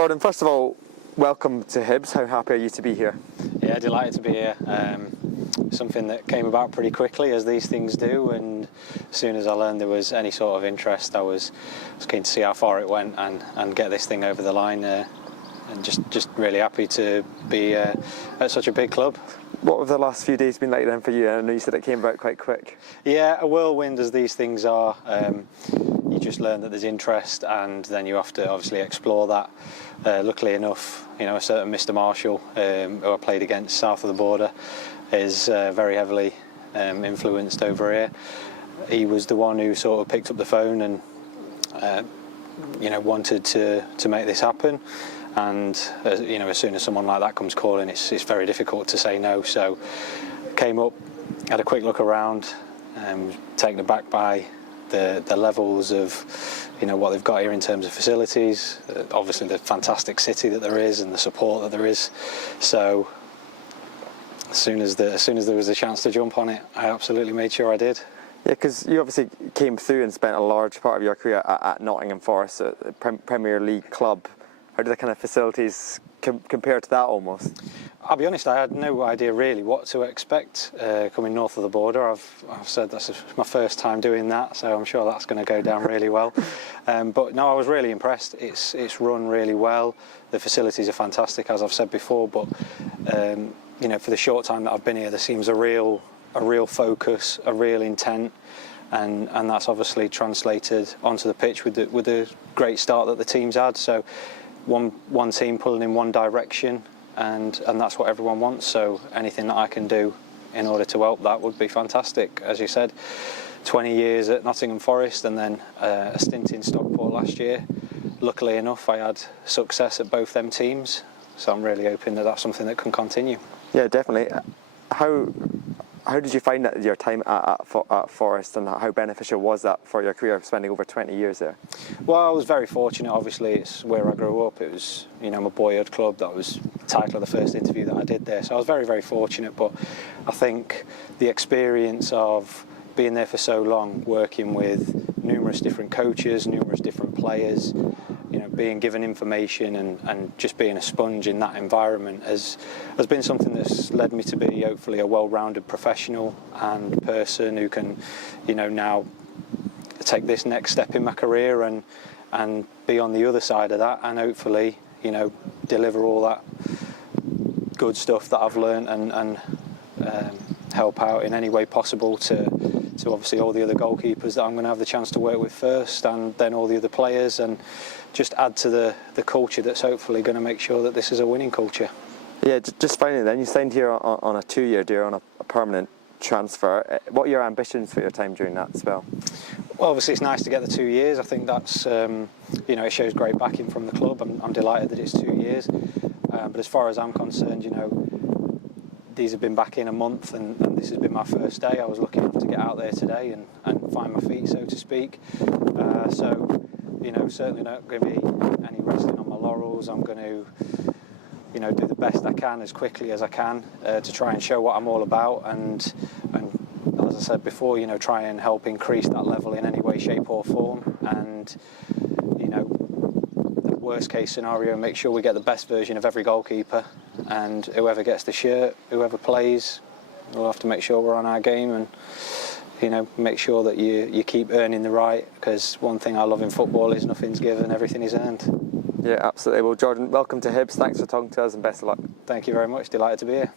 Jordan, first of all, welcome to Hibs. How happy are you to be here? Yeah, delighted to be here. Something that came about pretty quickly, as these things do, and as soon as I learned there was any sort of interest, I was keen to see how far it went and get this thing over the line, and just really happy to be at such a big club. What have the last few days been like then for you? I know you said it came about quite quick. Yeah, a whirlwind as these things are. You just learn that there's interest, and then you have to obviously explore that. Luckily enough, a certain Mr. Marshall, who I played against south of the border, is very heavily influenced over here. He was the one who sort of picked up the phone and wanted to make this happen. And as soon as someone like that comes calling, it's very difficult to say no. So came up, had a quick look around, taken aback by the levels of what they've got here in terms of facilities, obviously the fantastic city that there is and the support that there is. So as soon as there was a chance to jump on it, I absolutely made sure I did. Yeah, because you obviously came through and spent a large part of your career at Nottingham Forest, a Premier League club. How do the kind of facilities compare to that almost? I'll be honest, I had no idea really what to expect coming north of the border. I've said that's my first time doing that, so I'm sure that's going to go down really well. But no, I was really impressed. It's run really well. The facilities are fantastic, as I've said before. But for the short time that I've been here, there seems a real focus, a real intent, and that's obviously translated onto the pitch with the great start that the team's had. So one team pulling in one direction, and that's what everyone wants. So anything that I can do in order to help that would be fantastic. As you said, 20 years at Nottingham Forest and then a stint in Stockport last year. Luckily enough, I had success at both them teams, so I'm really hoping that that's something that can continue. Yeah, definitely. How did you find that your time at Forest, and how beneficial was that for your career, spending over 20 years there? Well, I was very fortunate. Obviously, it's where I grew up. It was, my boyhood club. That was the title of the first interview that I did there. So I was very, very fortunate. But I think the experience of being there for so long, working with numerous different coaches, numerous different players, being given information and just being a sponge in that environment has been something that's led me to be hopefully a well-rounded professional and person who can now take this next step in my career and be on the other side of that, and hopefully deliver all that good stuff that I've learned and help out in any way possible to obviously all the other goalkeepers that I'm going to have the chance to work with first, and then all the other players, and just add to the culture that's hopefully going to make sure that this is a winning culture. Yeah, just finally then, you signed here on a 2-year deal, on a permanent transfer. What are your ambitions for your time during that spell? Well, obviously it's nice to get the 2 years. I think that's, it shows great backing from the club. I'm delighted that it's 2 years. But as far as I'm concerned, these have been back in a month, and this has been my first day. I was lucky enough to get out there today and find my feet, so to speak. Certainly not going to be any resting on my laurels. I'm going to, do the best I can as quickly as I can to try and show what I'm all about, and as I said before, try and help increase that level in any way, shape or form. And, the worst case scenario, make sure we get the best version of every goalkeeper, and whoever gets the shirt, whoever plays, we'll have to make sure we're on our game and make sure that you keep earning the right, because one thing I love in football is nothing's given, everything is earned. Yeah, absolutely. Well, Jordan, welcome to Hibs. Thanks for talking to us and best of luck. Thank you very much. Delighted to be here.